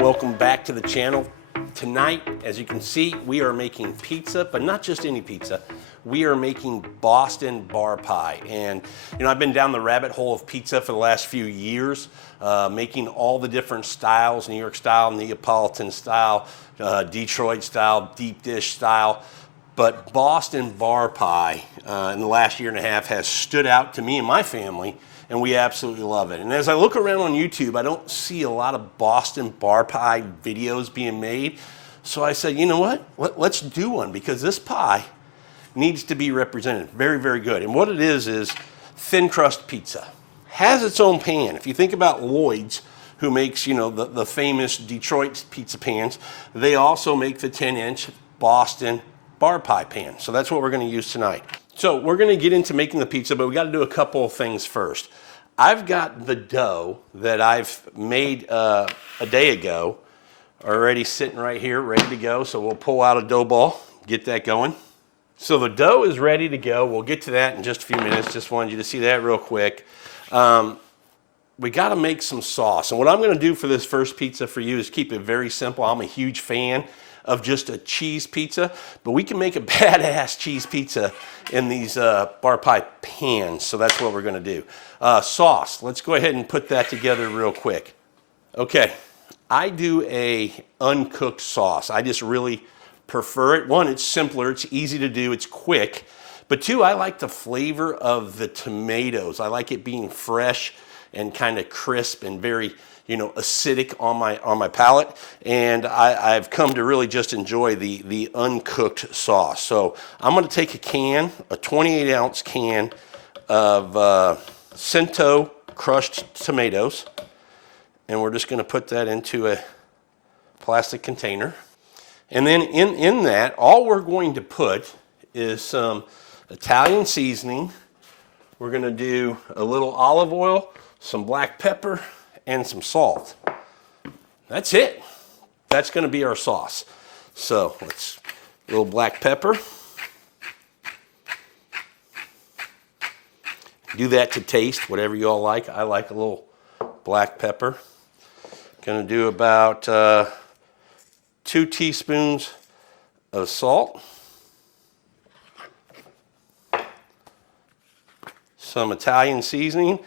everyone, welcome back to the channel. Tonight, as you can see, we are making pizza, but not just any pizza. We are making Boston bar pie. And I've been down the rabbit hole of pizza for the last few years, making all the different styles: New York style, Neapolitan style, Detroit style, deep dish style. But Boston bar pie in the last year and a half has stood out to me and my family, and we absolutely love it. And as I look around on YouTube, I don't see a lot of Boston bar pie videos being made. So I said, you know what? Let's do one, because this pie needs to be represented. Very, very good. And what it is thin crust pizza. Has its own pan. If you think about Lloyds, who makes, the famous Detroit pizza pans, they also make the 10-inch Boston bar pie pan. So that's what we're going to use tonight. So we're going to get into making the pizza, but we got to do a couple of things first. I've got the dough that I've made a day ago already sitting right here, ready to go. So we'll pull out a dough ball, get that going. So the dough is ready to go. We'll get to that in just a few minutes. Just wanted you to see that real quick. We got to make some sauce. And what I'm going to do for this first pizza for you is keep it very simple. I'm a huge fan of just a cheese pizza, but we can make a badass cheese pizza in these bar pie pans. So that's what we're going to do. Sauce. Let's go ahead and put that together real quick. Okay. I do a uncooked sauce. I just really prefer it. One, it's simpler, it's easy to do, it's quick. But two, I like the flavor of the tomatoes. I like it being fresh and kind of crisp and very, acidic on my palate. And I've come to really just enjoy the uncooked sauce. So I'm going to take a 28-ounce can of Cento crushed tomatoes, and we're just going to put that into a plastic container. And then in that, all we're going to put is some Italian seasoning. We're going to do a little olive oil, some black pepper, and some salt. That's it. That's going to be our sauce. So let's a little black pepper. Do that to taste, whatever you all like. I like a little black pepper. Going to do about 2 teaspoons of salt, some Italian seasoning.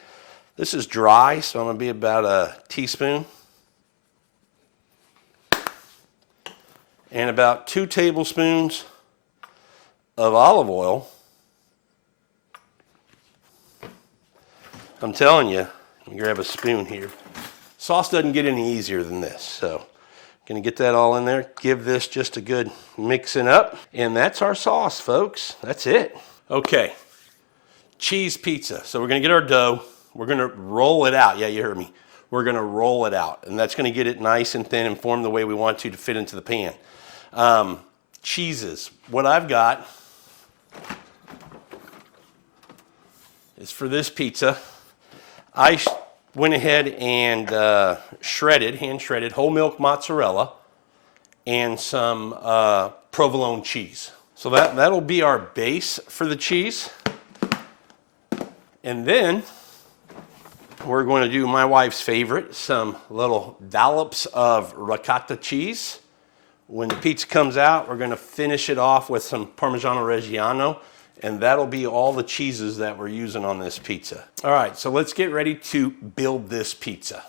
This is dry, so I'm going to be about a teaspoon, and about 2 tablespoons of olive oil. I'm telling you, let me grab a spoon here. Sauce doesn't get any easier than this, so going to get that all in there. Give this just a good mixing up. And that's our sauce, folks. That's it. Okay. Cheese pizza. So we're going to get our dough. We're going to roll it out. Yeah, you heard me. We're going to roll it out. And that's going to get it nice and thin and form the way we want to fit into the pan. Cheeses. What I've got is for this pizza, I went ahead and hand shredded whole milk mozzarella and some provolone cheese. So that'll be our base for the cheese. And then we're going to do my wife's favorite, some little dollops of ricotta cheese. When the pizza comes out, we're going to finish it off with some Parmigiano Reggiano. And that'll be all the cheeses that we're using on this pizza. All right, so let's get ready to build this pizza.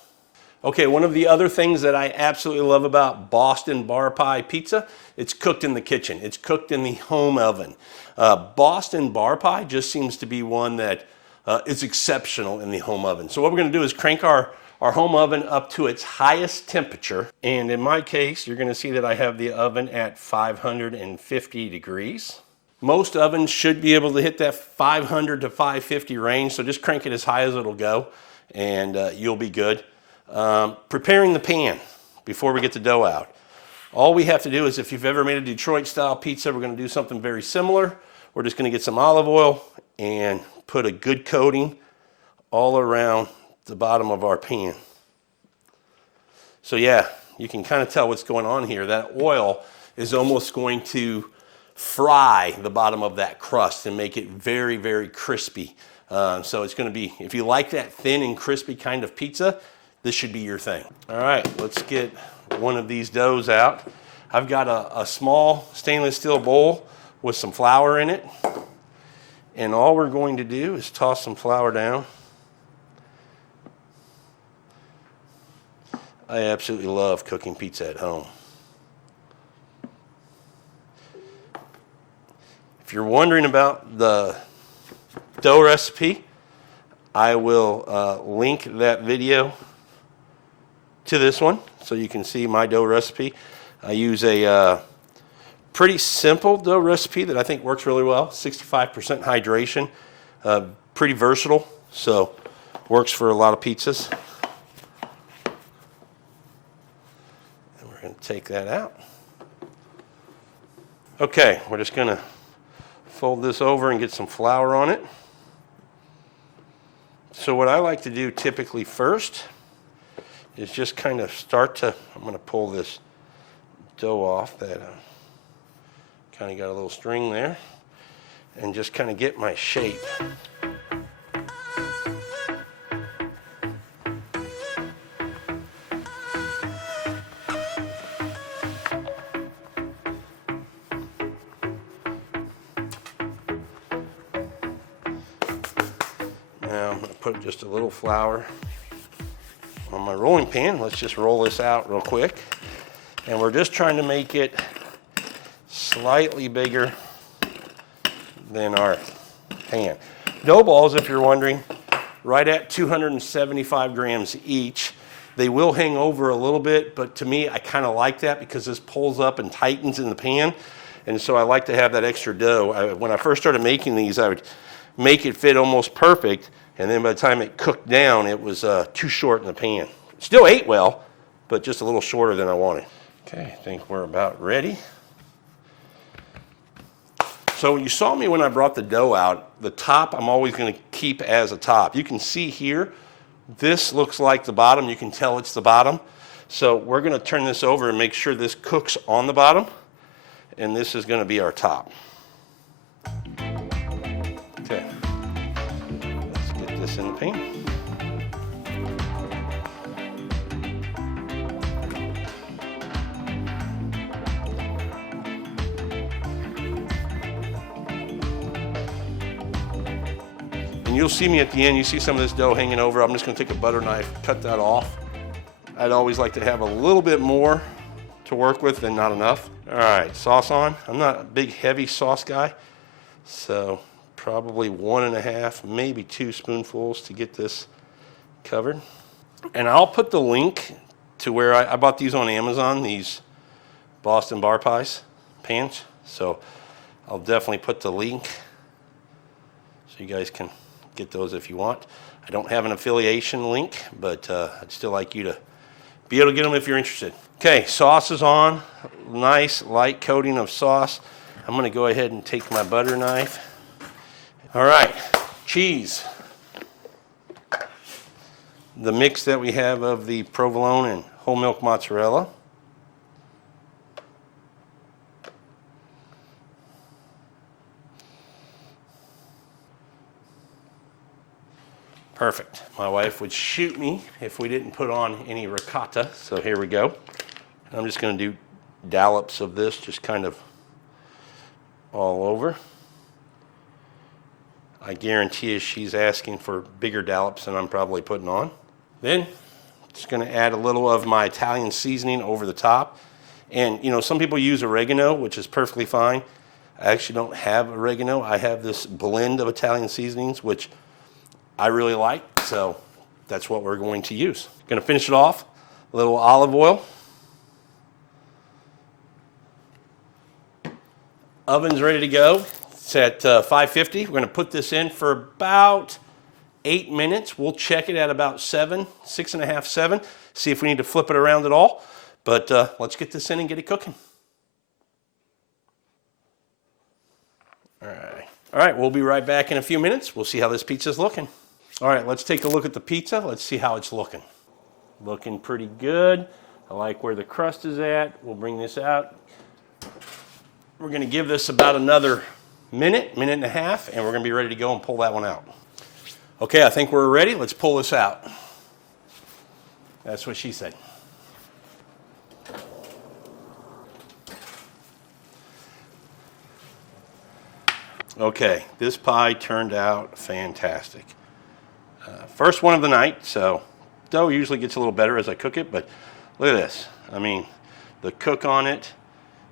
Okay, one of the other things that I absolutely love about Boston bar pie pizza, it's cooked in the kitchen. It's cooked in the home oven. Boston bar pie just seems to be one that is exceptional in the home oven. So what we're gonna do is crank our home oven up to its highest temperature. And in my case, you're gonna see that I have the oven at 550 degrees. Most ovens should be able to hit that 500 to 550 range, so just crank it as high as it'll go, and you'll be good. Preparing the pan before we get the dough out. All we have to do is, if you've ever made a Detroit-style pizza, we're going to do something very similar. We're just going to get some olive oil and put a good coating all around the bottom of our pan. So yeah, you can kind of tell what's going on here. That oil is almost going to fry the bottom of that crust and make it very, very crispy. So it's going to be, if you like that thin and crispy kind of pizza, this should be your thing. All right, let's get one of these doughs out. I've got a small stainless steel bowl with some flour in it. And all we're going to do is toss some flour down. I absolutely love cooking pizza at home. If you're wondering about the dough recipe, I will link that video to this one so you can see my dough recipe. I use a pretty simple dough recipe that I think works really well. 65% hydration, pretty versatile, so works for a lot of pizzas. And we're going to take that out. Okay, we're just going to fold this over and get some flour on it. So what I like to do typically first is just kind of I'm going to pull this dough off that kind of got a little string there, and just kind of get my shape. Now I'm going to put just a little flour on my rolling pin. Let's just roll this out real quick. And we're just trying to make it slightly bigger than our pan. Dough balls, if you're wondering, right at 275 grams each. They will hang over a little bit, but to me, I kind of like that because this pulls up and tightens in the pan. And so I like to have that extra dough. When I first started making these, I would make it fit almost perfect. And then by the time it cooked down, it was too short in the pan. Still ate well, but just a little shorter than I wanted. Okay, I think we're about ready. So you saw me when I brought the dough out. The top I'm always going to keep as a top. You can see here, this looks like the bottom. You can tell it's the bottom. So we're going to turn this over and make sure this cooks on the bottom. And this is going to be our top. Okay, let's get this in the pan. And you'll see me at the end, you see some of this dough hanging over. I'm just going to take a butter knife, cut that off. I'd always like to have a little bit more to work with than not enough. All right, sauce on. I'm not a big heavy sauce guy, so probably 1.5, maybe 2 spoonfuls to get this covered. And I'll put the link to where I bought these on Amazon, these Boston bar pies pans. So I'll definitely put the link so you guys can get those if you want. I don't have an affiliation link, but I'd still like you to be able to get them if you're interested. Okay, sauce is on. Nice light coating of sauce. I'm going to go ahead and take my butter knife. All right, cheese. The mix that we have of the provolone and whole milk mozzarella. Perfect. My wife would shoot me if we didn't put on any ricotta, so here we go. I'm just going to do dollops of this, just kind of all over. I guarantee you she's asking for bigger dollops than I'm probably putting on. Then, just going to add a little of my Italian seasoning over the top. And, you know, some people use oregano, which is perfectly fine. I actually don't have oregano. I have this blend of Italian seasonings, which I really like, so that's what we're going to use. Going to finish it off, a little olive oil. Oven's ready to go. It's at 550. We're going to put this in for about 8 minutes. We'll check it at about 7, 6.5, 7. See if we need to flip it around at all. But let's get this in and get it cooking. All right, we'll be right back in a few minutes. We'll see how this pizza's looking. All right, let's take a look at the pizza. Let's see how it's looking. Looking pretty good. I like where the crust is at. We'll bring this out. We're going to give this about another minute and a half, and we're going to be ready to go and pull that one out. Okay, I think we're ready. Let's pull this out. That's what she said. Okay, this pie turned out fantastic. First one of the night, so dough usually gets a little better as I cook it, but look at this. I mean, the cook on it,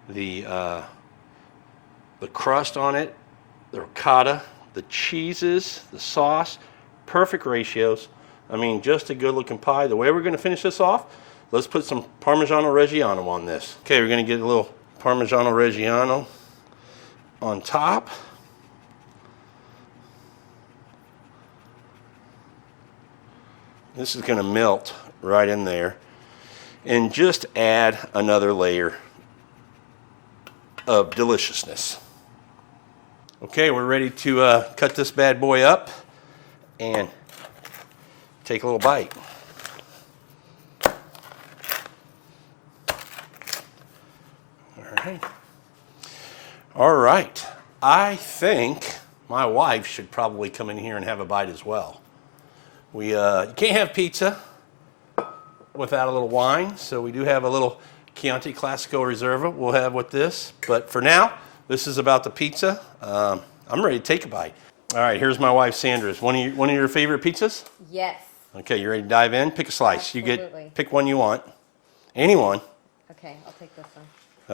the crust on it, the ricotta, the cheeses, the sauce, perfect ratios. I mean, just a good looking pie. The way we're going to finish this off, let's put some Parmigiano Reggiano on this. Okay, we're going to get a little Parmigiano Reggiano on top. This is going to melt right in there. And just add another layer of deliciousness. Okay, we're ready to cut this bad boy up and take a little bite. All right. I think my wife should probably come in here and have a bite as well. You can't have pizza without a little wine, so we do have a little Chianti Classico Reserva we'll have with this. But for now, this is about the pizza. I'm ready to take a bite. All right, here's my wife Sandra's. One of your favorite pizzas? Yes. Okay, you ready to dive in? Pick a slice. Absolutely. Pick one you want. Any one. Okay, I'll take this one.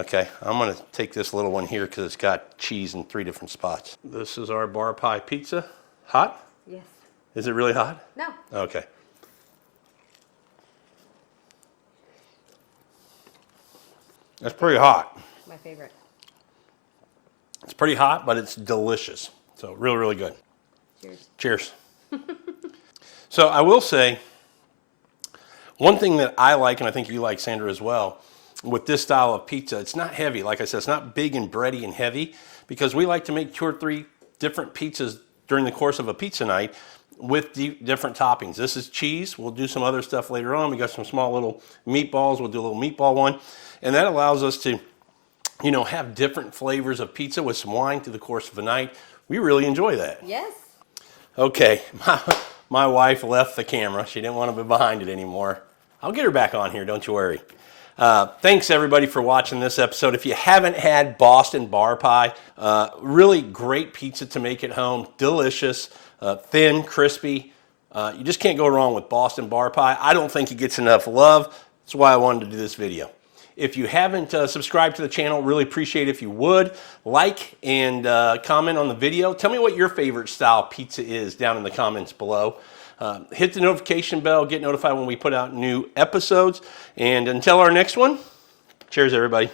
Okay, I'm going to take this little one here because it's got cheese in 3 different spots. This is our bar pie pizza. Hot? Yes. Is it really hot? No. Okay. That's pretty hot. My favorite. It's pretty hot, but it's delicious. So really, really good. Cheers. Cheers. So I will say, one thing that I like, and I think you like, Sandra, as well, with this style of pizza, it's not heavy. Like I said, it's not big and bready and heavy, because we like to make 2 or 3 different pizzas during the course of a pizza night with different toppings. This is cheese. We'll do some other stuff later on. We got some small little meatballs. We'll do a little meatball one. And that allows us to, you know, have different flavors of pizza with some wine through the course of the night. We really enjoy that. Yes. Okay, my wife left the camera. She didn't want to be behind it anymore. I'll get her back on here, don't you worry. Thanks everybody for watching this episode. If you haven't had Boston bar pie, really great pizza to make at home. Delicious, thin, crispy. You just can't go wrong with Boston bar pie. I don't think it gets enough love. That's why I wanted to do this video. If you haven't subscribed to the channel, really appreciate it if you would. Like and comment on the video. Tell me what your favorite style pizza is down in the comments below. Hit the notification bell, get notified when we put out new episodes. And until our next one, cheers everybody.